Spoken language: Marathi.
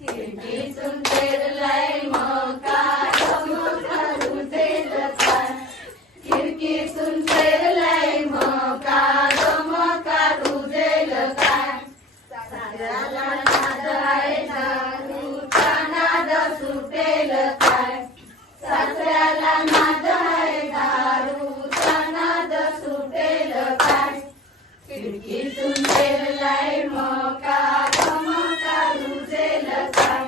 खिडकीतून पेरलाय मका मका रुजेल काय. खिडकीतून पेरलाय मका मका रुजेल काय. साऱ्याला नाद आहे दारूचा नाद सुटेल काय. सासऱ्याला नाद आहे दारूचा नाद सुटेल काय. खिडकीतून पेरलाय मका मका रुजेल काय.